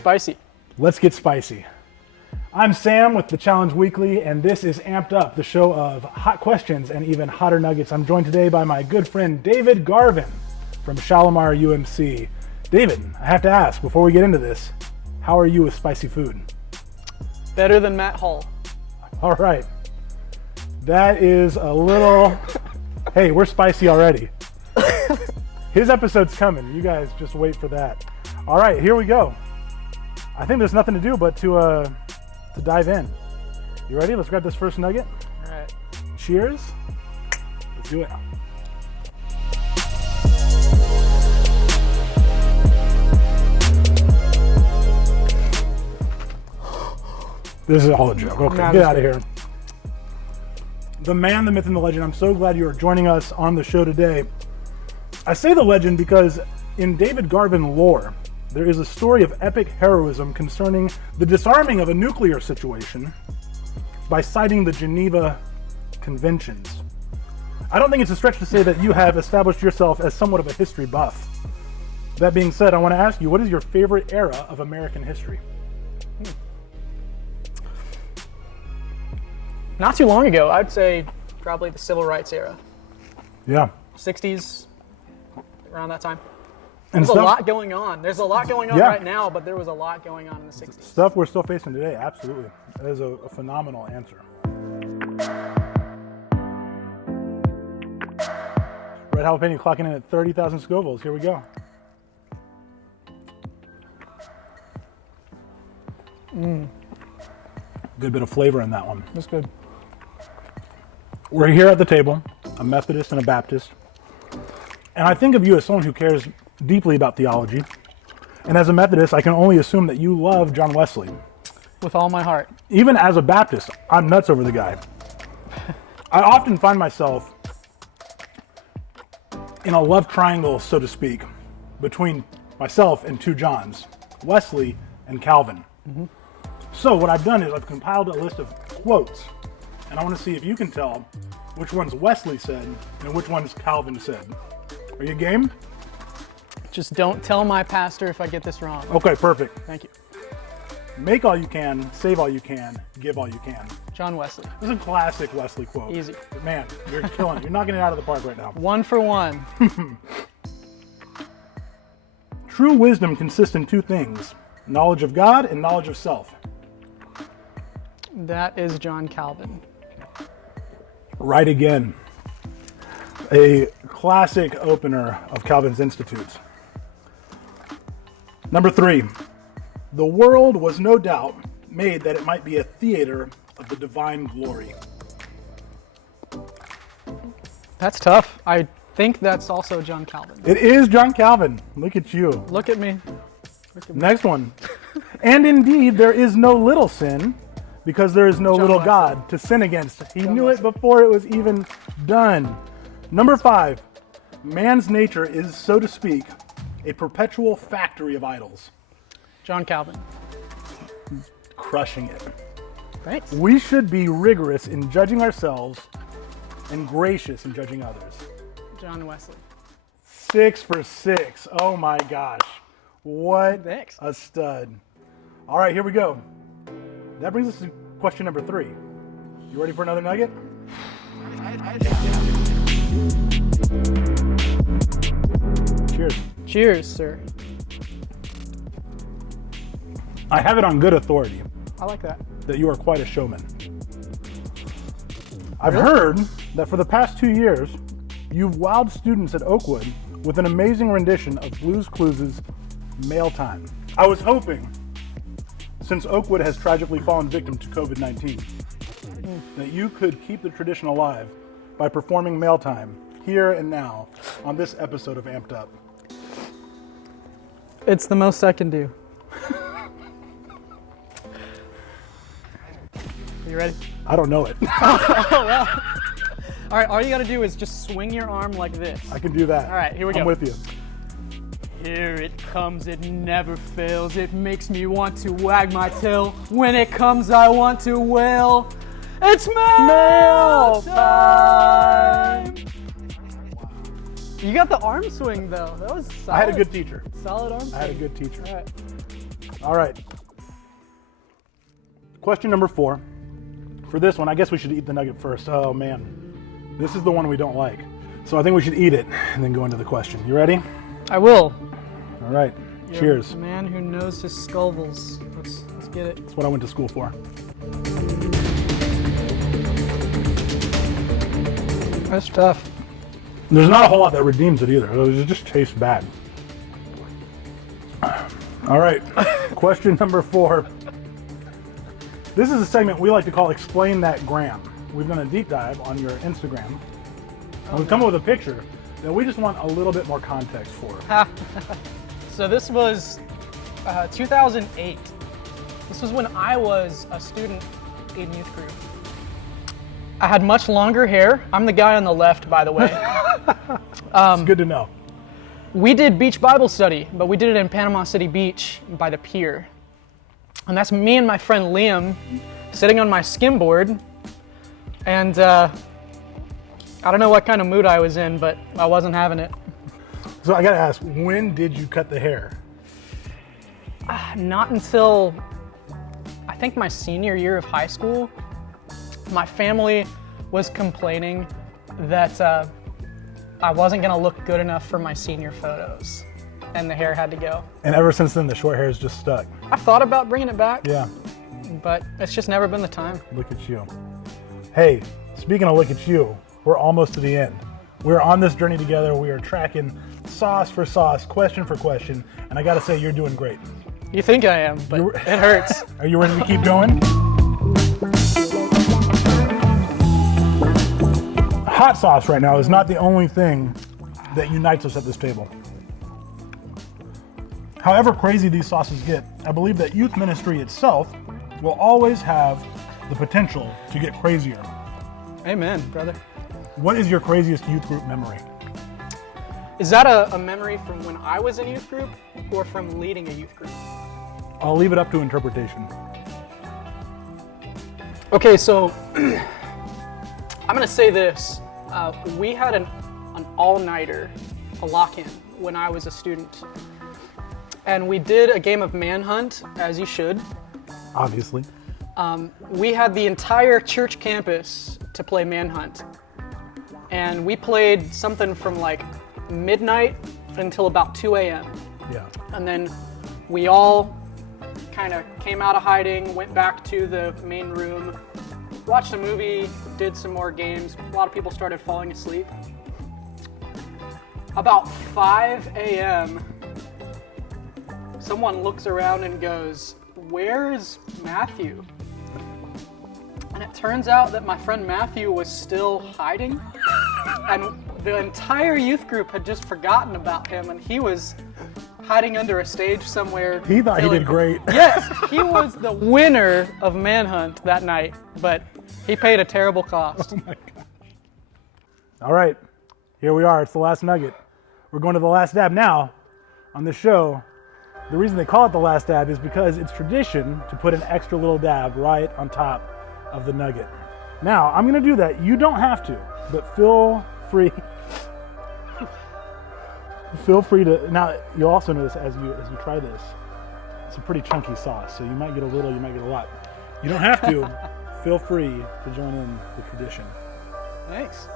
spicy. Let's get spicy. I'm Sam with the Challenge Weekly, and this is Amped Up, the show of hot questions and even hotter nuggets. I'm joined today by my good friend David Garvin from Shalimar UMC. David, I have to ask, before we get into this, how are you with spicy food? Better than Matt Hall. All right. That is a little... Hey, we're spicy already. His episode's coming. You guys just wait for that. All right, here we go. I think there's nothing to do but to dive in. You ready? Let's grab this first nugget. All right. Cheers. Let's do it. This is all a joke. Okay, get out of here. The man, the myth, and the legend. I'm so glad you are joining us on the show today. I say the legend because in David Garvin lore, there is a story of epic heroism concerning the disarming of a nuclear situation by citing the Geneva Conventions. I don't think it's a stretch to say that you have established yourself as somewhat of a history buff. That being said, I want to ask you, what is your favorite era of American history? Not too long ago, I'd say probably the civil rights era. Yeah. 60s, around that time. And There's a lot going on. There's a lot going on Yeah. right now, but there was a lot going on in the 60s. Stuff we're still facing today, absolutely. That is a phenomenal answer. Red jalapeno clocking in at 30,000 Scovilles. Here we go. Good bit of flavor in that one. That's good. We're here at the table, a Methodist and a Baptist. And I think of you as someone who cares deeply about theology. And as a Methodist, I can only assume that you love John Wesley. With all my heart. Even as a Baptist, I'm nuts over the guy. I often find myself in a love triangle, so to speak, between myself and two Johns, Wesley and Calvin. So what I've done is I've compiled a list of quotes, and I want to see if you can tell which ones Wesley said and which ones Calvin said. Are you game? Just don't tell my pastor if I get this wrong. Okay, perfect. Thank you. Make all you can, save all you can, give all you can. John Wesley. This is a classic Wesley quote. Easy. Man, you're killing it. You're knocking it out of the park right now. 1 for 1. True wisdom consists in two things, knowledge of God and knowledge of self. That is John Calvin. Right again. A classic opener of Calvin's Institutes. Number 3. The world was no doubt made that it might be a theater of the divine glory. That's tough. I think that's also John Calvin. It is John Calvin. Look at you. Look at me. Next one. And indeed, there is no little sin, because there is no John little Wesley. God to sin against. He John knew Wesley. it before it was even done. Number 5. Man's nature is, so to speak, a perpetual factory of idols. John Calvin. Crushing it. Thanks. We should be rigorous in judging ourselves and gracious in judging others. John Wesley. 6 for 6. Oh my gosh. What Thanks. a stud. All right, here we go. That brings us to question number 3. You ready for another nugget? Cheers. Cheers, sir. I have it on good authority I like that. that you are quite a showman. I've heard that for the past 2 years, you've wowed students at Oakwood with an amazing rendition of Blue's Clues' Mail Time. I was hoping, since Oakwood has tragically fallen victim to COVID-19, that you could keep the tradition alive by performing Mail Time here and now on this episode of Amped Up. It's the most I can do. You ready? I don't know it. All right, all you gotta do is just swing your arm like this. I can do that. All right, here we go. I'm with you. Here it comes, it never fails. It makes me want to wag my tail. When it comes, I want to wail. It's mail time! You got the arm swing though. That was solid. I had a good teacher. Solid arm swing. I had a good teacher. All right. All right. Question number 4. For this one, I guess we should eat the nugget first. Oh man, this is the one we don't like. So I think we should eat it and then go into the question. You ready? I will. All right. You're Cheers. a man who knows his sculvels. Let's get it. That's what I went to school for. That's tough. There's not a whole lot that redeems it either. It just tastes bad. All right. Question number 4. This is a segment we like to call Explain That Gram. We've done a deep dive on your Instagram. And we've come up with a picture that we just want a little bit more context for. So this was 2008. This was when I was a student in youth group. I had much longer hair. I'm the guy on the left, by the way. It's good to know. We did beach Bible study, but we did it in Panama City Beach by the pier. And that's me and my friend Liam sitting on my skimboard. And I don't know what kind of mood I was in, but I wasn't having it. So I gotta ask, when did you cut the hair? Not until, I think, my senior year of high school. My family was complaining that I wasn't gonna look good enough for my senior photos, and the hair had to go. And ever since then, the short hair has just stuck. I thought about bringing it back, Yeah, but it's just never been the time. look at you. Hey, speaking of look at you, we're almost to the end. We're on this journey together. We are tracking sauce for sauce, question for question, and I gotta say, you're doing great. You think I am, but it hurts. Are you ready to keep going? Hot sauce right now is not the only thing that unites us at this table. However crazy these sauces get, I believe that youth ministry itself will always have the potential to get crazier. Amen, brother. What is your craziest youth group memory? Is that a memory from when I was in youth group or from leading a youth group? I'll leave it up to interpretation. Okay, so I'm gonna say this. We had an all-nighter, a lock-in, when I was a student. And we did a game of Manhunt, as you should. Obviously. We had the entire church campus to play Manhunt. And we played something from like midnight until about 2 a.m. Yeah. And then we all kind of came out of hiding, went back to the main room, watched a movie, did some more games. A lot of people started falling asleep. About 5 a.m., someone looks around and goes, "Where's Matthew?" And it turns out that my friend Matthew was still hiding, and the entire youth group had just forgotten about him, and he was hiding under a stage somewhere. He thought he did great. Yes, he was the winner of Manhunt that night, but he paid a terrible cost. Oh my God. All right, here we are. It's the last nugget. We're going to the last dab now on the show. The reason they call it the last dab is because it's tradition to put an extra little dab right on top of the nugget. Now, I'm going to do that. You don't have to, but feel free. Feel free to. Now, you'll also notice as you try this, it's a pretty chunky sauce, so you might get a little, you might get a lot. You don't have to. Feel free to join in the tradition. Thanks.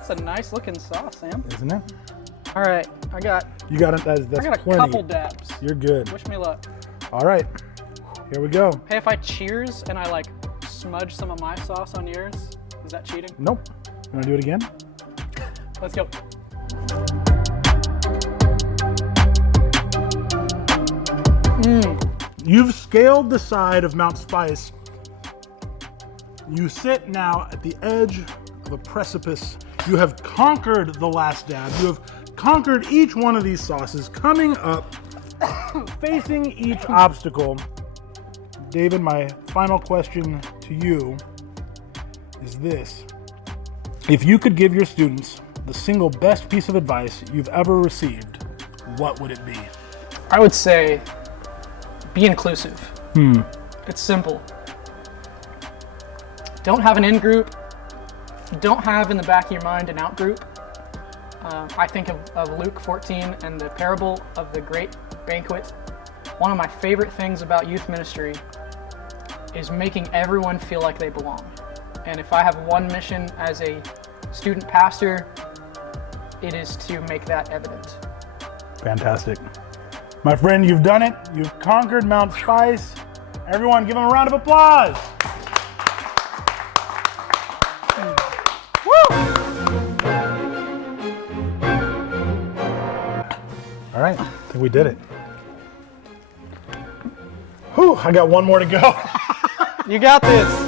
It's a nice looking sauce, Sam. Isn't it? All right, You got it. That's I got a plenty. couple dabs. You're good. Wish me luck. All right, here we go. Hey, if I cheers and I like smudge some of my sauce on yours, is that cheating? Nope. You want to do it again? Let's go. You've scaled the side of Mount Spice. You sit now at the edge of a precipice. You have conquered the last dab. You have conquered each one of these sauces, coming up, facing each obstacle. David, my final question to you is this. If you could give your students the single best piece of advice you've ever received, what would it be? I would say be inclusive. It's simple. Don't have an in-group. Don't have in the back of your mind an out-group. I think of Luke 14 and the parable of the great banquet. one of my favorite things about youth ministry is making everyone feel like they belong. And if I have one mission as a student pastor, it is to make that evident. Fantastic. My friend, you've done it. You've conquered Mount Spice. Everyone, give him a round of applause. Woo! All right, I think we did it. Whew, I got one more to go. You got this.